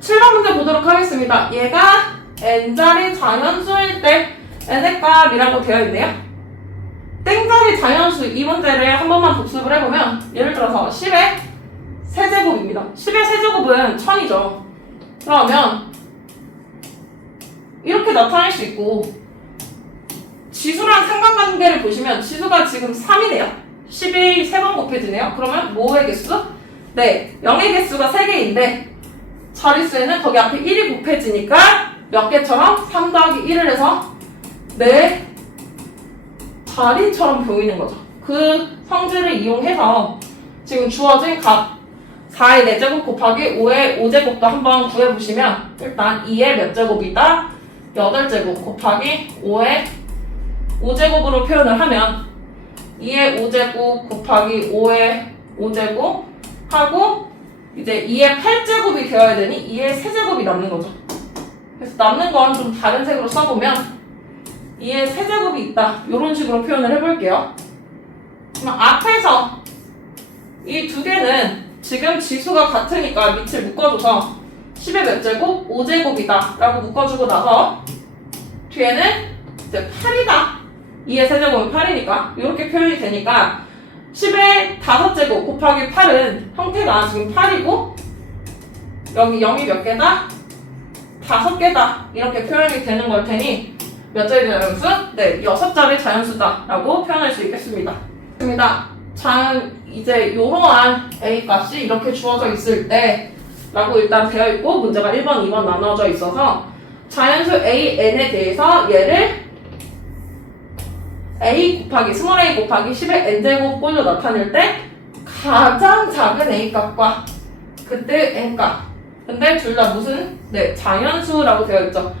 7번 문제 보도록 하겠습니다. 얘가 n자리 자연수일 때 n의 값이라고 되어 있네요. 땡자리 자연수 이 문제를 한 번만 복습을 해보면 예를 들어서 10의 세제곱입니다. 10의 세제곱은 1000이죠. 그러면 이렇게 나타낼 수 있고 지수랑 상관관계를 보시면 지수가 지금 3이네요. 10이 3번 곱해지네요. 그러면 뭐의 개수? 네, 0의 개수가 3개인데 자릿수에는 거기 앞에 1이 곱해지니까 몇 개처럼 3 더하기 1을 해서 네 자리처럼 보이는 거죠. 그 성질을 이용해서 지금 주어진 값 4의 4제곱 곱하기 5의 5제곱도 한번 구해보시면 일단 2의 몇 제곱이다? 8제곱 곱하기 5의 5제곱으로 표현을 하면 2의 5제곱 곱하기 5의 5제곱 하고 이제 2의 8제곱이 되어야 되니 2의 세제곱이 남는 거죠. 그래서 남는 건 좀 다른 색으로 써보면 2의 세제곱이 있다. 이런 식으로 표현을 해볼게요. 그럼 앞에서 이 두 개는 지금 지수가 같으니까 밑을 묶어줘서 10의 몇 제곱? 5제곱이다 라고 묶어주고 나서 뒤에는 이제 8이다. 2의 세제곱은 8이니까 이렇게 표현이 되니까 10의 5제곱 곱하기 8은 형태가 지금 8이고 여기 0이 몇 개다? 5개다. 이렇게 표현이 되는 걸 테니 몇 자리 자연수? 네, 6자리 자연수다 라고 표현할 수 있겠습니다. 자, 이제 이러한 A 값이 이렇게 주어져 있을 때 라고 일단 되어 있고 문제가 1번, 2번 나눠져 있어서 자연수 AN에 대해서 얘를 A 곱하기 스몰 a 곱하기 10의 n제곱 꼴로 나타낼 때 가장 작은 A 값과 그때 n 값 근데 둘 다 무슨? 네, 자연수라고 되어 있죠.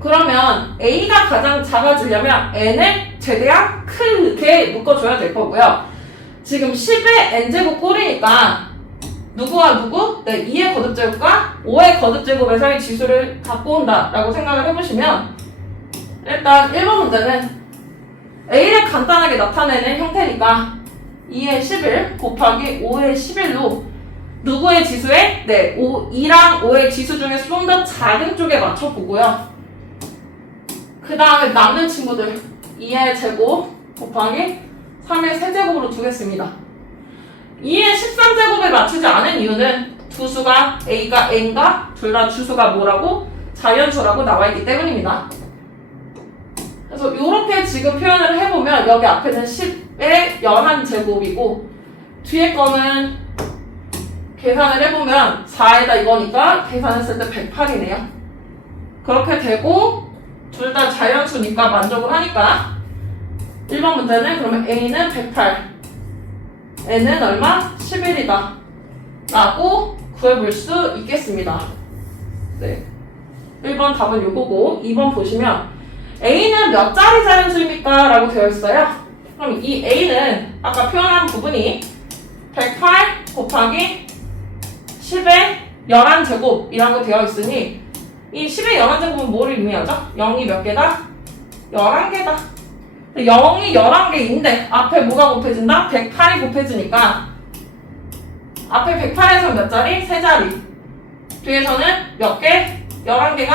그러면 A가 가장 작아지려면 n을 최대한 크게 묶어줘야 될 거고요. 지금 10의 n제곱 꼴이니까 누구와 누구? 네, 2의 거듭제곱과 5의 거듭제곱에서의 지수를 갖고 온다라고 생각을 해보시면 일단 1번 문제는 A를 간단하게 나타내는 형태니까 2의 11 곱하기 5의 11로 누구의 지수에? 네, 2랑 5의 지수 중에서 좀 더 작은 쪽에 맞춰보고요. 그 다음에 남는 친구들 2의 제곱 곱하기 3의 세제곱으로 두겠습니다. 2의 13제곱에 맞추지 않은 이유는 두 수가 A가 N과 둘 다 주수가 뭐라고? 자연수라고 나와있기 때문입니다. 그래서 이렇게 지금 표현을 해보면 여기 앞에는 10의 11제곱이고 뒤에 거는 계산을 해보면 4에다 이거니까 계산했을 때 108이네요. 그렇게 되고 둘 다 자연수니까 만족을 하니까 1번 문제는 그러면 A는 108 N은 얼마? 11이다 라고 구해볼 수 있겠습니다. 네, 1번 답은 요거고 2번 보시면 A는 몇 자리 자연수입니까? 라고 되어 있어요. 그럼 이 A는 아까 표현한 부분이 108 곱하기 10의 11제곱이라고 되어 있으니 이 10의 11제곱은 뭐를 의미하죠? 0이 몇 개다? 11개다. 0이 11개인데 앞에 뭐가 곱해진다? 108이 곱해지니까 앞에 108에서 몇 자리? 3자리. 뒤에서는 몇 개? 11개가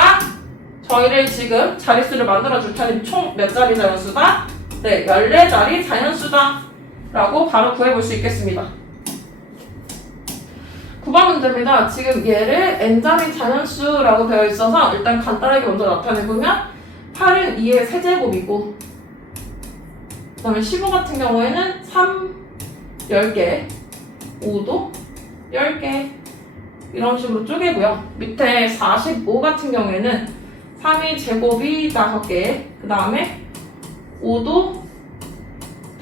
저희를 지금 자릿수를 만들어줄 테니 총 몇 자리 자연수다? 네, 14자리 자연수다 라고 바로 구해볼 수 있겠습니다. 9번 문제입니다. 지금 얘를 n자리 자연수라고 되어 있어서 일단 간단하게 먼저 나타내보면 8은 2의 세제곱이고 그 다음에 15 같은 경우에는 3, 10개 5도 10개 이런 식으로 쪼개고요. 밑에 45 같은 경우에는 3의 제곱이 5개 그 다음에 5도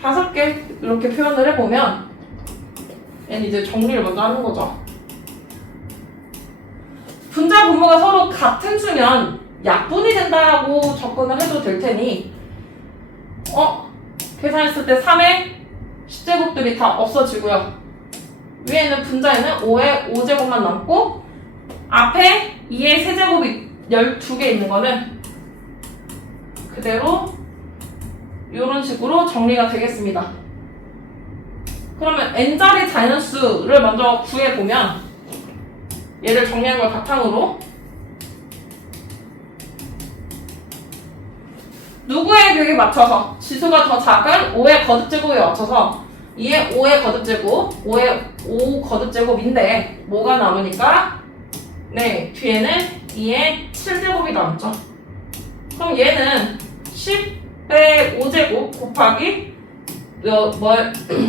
5개 이렇게 표현을 해보면 얘는 이제 정리를 먼저 하는 거죠. 분자 분모가 서로 같은 수면 약분이 된다라고 접근을 해도 될 테니 계산했을 때 3의 10제곱들이 다 없어지고요. 위에는 분자에는 5의 5제곱만 남고 앞에 2의 세제곱이 12개 있는 거는 그대로 이런 식으로 정리가 되겠습니다. 그러면 n자리 자연수를 먼저 구해보면 얘를 정리한 걸 바탕으로 누구의 벽에 맞춰서 지수가 더 작은 5의 거듭제곱에 맞춰서 2의 5의 거듭제곱, 5의 5 거듭제곱인데 뭐가 남으니까 네, 뒤에는 2의 7제곱이 남죠. 그럼 얘는 10의 5제곱 곱하기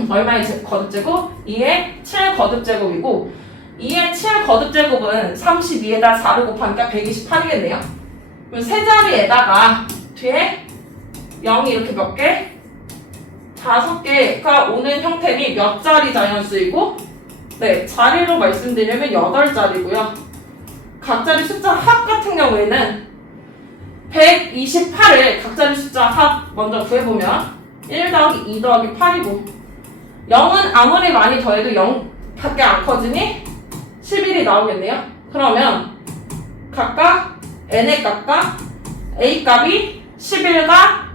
얼마의 거듭제곱? 2의 7 거듭제곱이고 2의 7 거듭제곱은 32에다 4를 곱하니까 128이겠네요. 그럼 세 자리에다가 뒤에 0이 이렇게 몇 개? 5개가 오는 형태니 몇 자리 자연수이고 네, 자리로 말씀드리면 8자리고요. 각자리 숫자 합 같은 경우에는 128을 각자리 숫자 합 먼저 구해보면 1 더하기 2 더하기 8이고 0은 아무리 많이 더해도 0밖에 안 커지니 11이 나오겠네요. 그러면 각각 n의 값과 a 값이 11과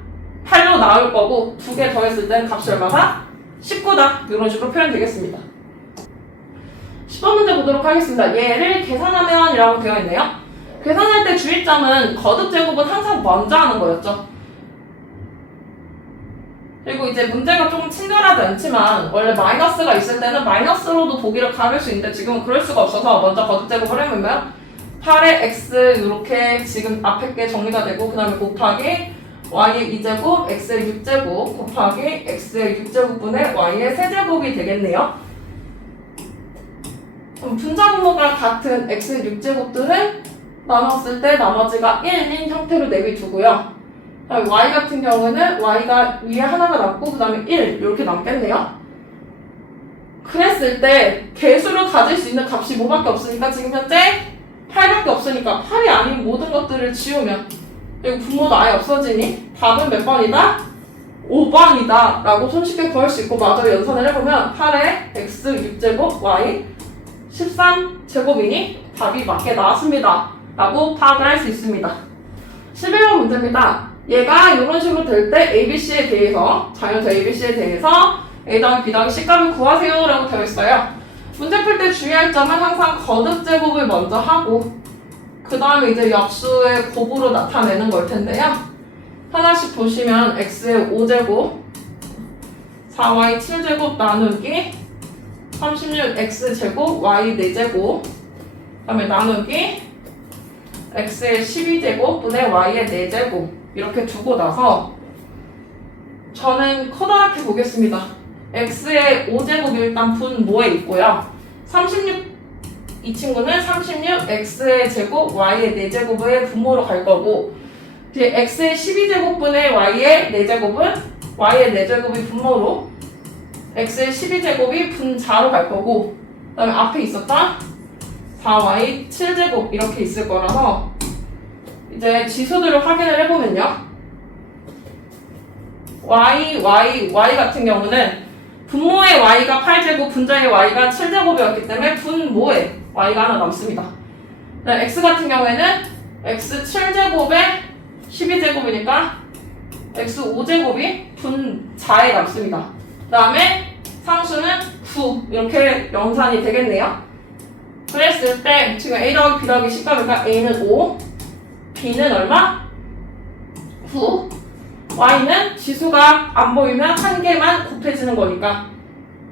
8로 나올 거고 두 개 더했을 땐 값이 얼마다? 19다. 이런 식으로 표현되겠습니다. 10번 문제 보도록 하겠습니다. 얘를 계산하면 이라고 되어 있네요. 계산할 때 주의점은 거듭제곱은 항상 먼저 하는 거였죠. 그리고 이제 문제가 조금 친절하지 않지만 원래 마이너스가 있을 때는 마이너스로도 보기를 가릴 수 있는데 지금은 그럴 수가 없어서 먼저 거듭제곱을 해보면 8의 x 이렇게 지금 앞에 게 정리가 되고 그 다음에 곱하기 y의 2제곱, x의 6제곱 곱하기 x의 6제곱분의 y의 세제곱이 되겠네요. 그럼 분자분모가 같은 x의 6제곱들을 나눴을 때 나머지가 1인 형태로 내비두고요. y 같은 경우는 y가 위에 하나가 남고 그 다음에 1 이렇게 남겠네요. 그랬을 때 개수를 가질 수 있는 값이 뭐밖에 없으니까 지금 현재 8밖에 없으니까 8이 아닌 모든 것들을 지우면 그리고 분모도 아예 없어지니 답은 몇 번이다? 5번이다 라고 손쉽게 구할 수 있고 마저 연산을 해보면 8의 x 6제곱 y 13제곱이니 답이 맞게 나왔습니다 라고 파악을 할 수 있습니다. 11번 문제입니다. 얘가 이런 식으로 될 때 ABC에 대해서 자연수 ABC에 대해서 A 더하기 B 더하기 C 값을 구하세요 라고 되어 있어요. 문제 풀 때 주의할 점은 항상 거듭제곱을 먼저 하고 그 다음에 이제 역수의 곱으로 나타내는 걸 텐데요. 하나씩 보시면 x의 5제곱 4y 7제곱 나누기 36x제곱 y 4제곱 그 다음에 나누기 x의 12제곱 분의 y의 4제곱 이렇게 두고 나서 저는 커다랗게 보겠습니다. x의 5제곱이 일단 분모에 있고요. 36 이 친구는 36 x의 제곱 y의 4제곱의 분모로 갈 거고 뒤에 x의 12제곱분의 y의 4제곱은 y의 4제곱이 분모로 x의 12제곱이 분자로 갈 거고 그 다음에 앞에 있었던 4y 7제곱 이렇게 있을 거라서 이제 지수들을 확인을 해보면요. y 같은 경우는 분모의 y가 8제곱, 분자의 y가 7제곱이었기 때문에 분모에 y가 하나 남습니다. x 같은 경우에는 x 7제곱에 12제곱이니까 x 5제곱이 분자에 남습니다. 그 다음에 상수는 9 이렇게 연산이 되겠네요. 그랬을 때 지금 a 더하기 b 더하기 c 값이니까 a는 5 b는 얼마? 9 y는 지수가 안 보이면 한 개만 곱해지는 거니까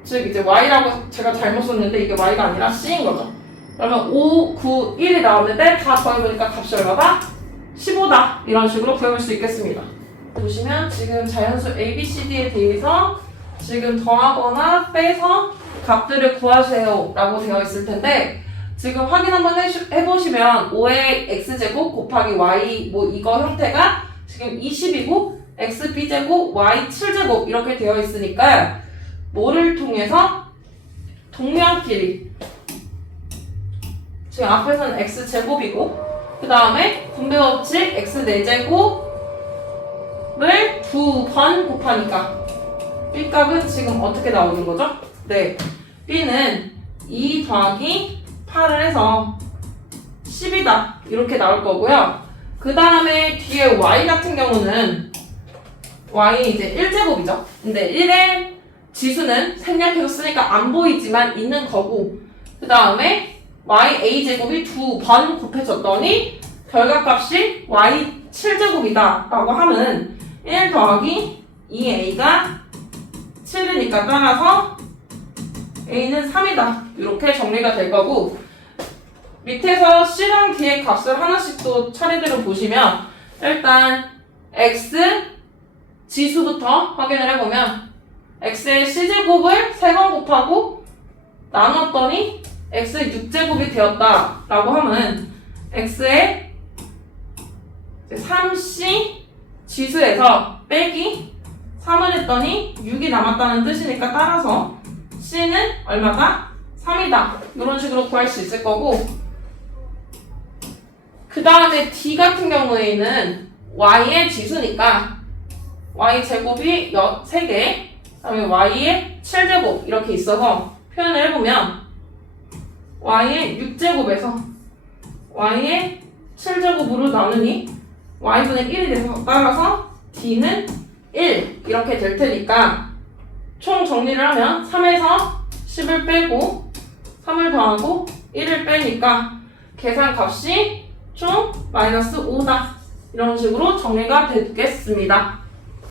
즉 이제 y라고 제가 잘못 썼는데 이게 y가 아니라 c인 거죠. 그러면 5, 9, 1이 나오는데 다 더해보니까 값이 얼마다? 15다 이런 식으로 구해볼 수 있겠습니다. 보시면 지금 자연수 A, B, C, D에 대해서 지금 더하거나 빼서 값들을 구하세요 라고 되어 있을 텐데 지금 확인 한번 해보시면 5의 x제곱 곱하기 y 뭐 이거 형태가 지금 20이고 x b제곱 y 7제곱 이렇게 되어 있으니까 뭐를 통해서 동면끼리 지금 앞에서는 x제곱이고 그 다음에 분배법칙 x 4제곱을 2번 곱하니까 b값은 지금 어떻게 나오는 거죠? 네, b는 2 더하기 8을 해서 10이다 이렇게 나올 거고요. 그 다음에 뒤에 y 같은 경우는 y 이제 1제곱이죠. 근데 1의 지수는 생략해서 쓰니까 안 보이지만 있는 거고 그 다음에 y a제곱이 2번 곱해졌더니 결과값이 y 7제곱이다 라고 하면 1 더하기 2a가 7이니까 따라서 a는 3이다. 이렇게 정리가 될 거고, 밑에서 c랑 d의 값을 하나씩 또 차례대로 보시면 일단 x 지수부터 확인을 해보면 x의 c제곱을 3번 곱하고 나눴더니 x의 6제곱이 되었다 라고 하면 x의 3c 지수에서 빼기 3을 했더니 6이 남았다는 뜻이니까 따라서 c는 얼마다? 3이다. 이런 식으로 구할 수 있을 거고, 그 다음에 d 같은 경우에는 y의 지수니까 y 제곱이 3개, 그 다음에 y의 7제곱 이렇게 있어서 표현을 해보면 y의 6제곱에서 y의 7제곱으로 나누니 y분의 1이 돼서 따라서 d는 1 이렇게 될 테니까 총 정리를 하면 3에서 10을 빼고 3을 더하고 1을 빼니까 계산 값이 총 마이너스 5다. 이런 식으로 정리가 되겠습니다.